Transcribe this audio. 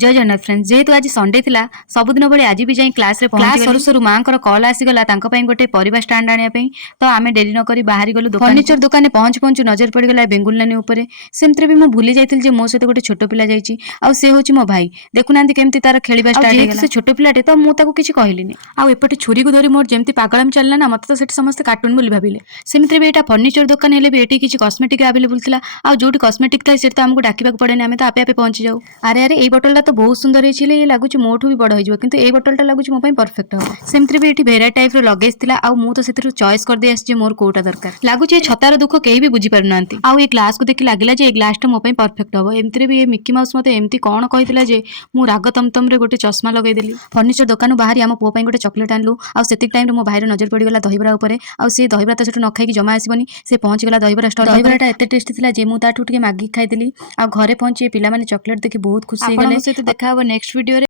जय जगन्नाथ फ्रेंड्स जेहेतु आज संडे थिला सबुदिन भली आज भी जाई क्लास रे पहुंची सरू सरू मां कर कॉल आसीगला तांको पई गोटे परिबा स्टैंड आनिया पई तो आमे डेरी न करी बाहरी गलु फर्नीचर दुकान ने पहुंच पहुंच नजर पड़ गला बेंगुलनानी ऊपर सेमतरे भी मु भूली जाइतिल जे मो सहित गोटे छोटो पिला जाईची आ से होची मो भाई देखुनांती केमती तार खेलिबा स्टार्ट हे गला से छोटो पिलाटे तो मु ताको किछि कहलिनी आ एपटे छुरी को धरी मोर जेमती पागलम चलना ना मते तो सेठ समस्त कार्टून बोली भाबिले सेमतरे भी एटा फर्नीचर दुकान हेले भी एटी किछि कॉस्मेटिक अवेलेबल थिला आ जोटी कॉस्मेटिक था सेठ तो हमको डाकिबा पड़ेनी आमे तो आपे आपे पहुंची जाऊ अरे अरे ए बोतल तो बहुत सुंदर है ये लगुच मोठू भी बड़ हो किंतु ए बोतलटा लगुच मो परफेक्ट हो सेमतरे भी एठी भेराइटी टाइप रो लगेज थिला आ मु तो सेतिर चॉइस कर दे आसी मोर कोटा दरकार लगुच ए छतार दुख केही भी बुझी परनांती आ ए ग्लास को देखि लागिला जे ए ग्लासटा मो परफेक्ट हो एमतरे भी ए मिकी माउस मते एमती कोन कहितला जे मु राग तमतम रे गोटे चश्मा लगै देली फर्नीचर दुकान बाहरी हम पो गोटे चॉकलेट आनलु आ सेतिक टाइम रे मो भाईर नजर पड़ी गला दहीबरा ऊपर आ से दहीबरा तो सेठु न खाई जमा आसीबनी से पहुंच गला दहीबरा स्टॉल दहीबराटा एते टेस्टी थिला जे मु ताठु टिके मागी खाई देली आ घरे पहुंची पिला माने चॉकलेट देखि बहुत खुशी गले से तो देखा हो नेक्स्ट वीडियो रे।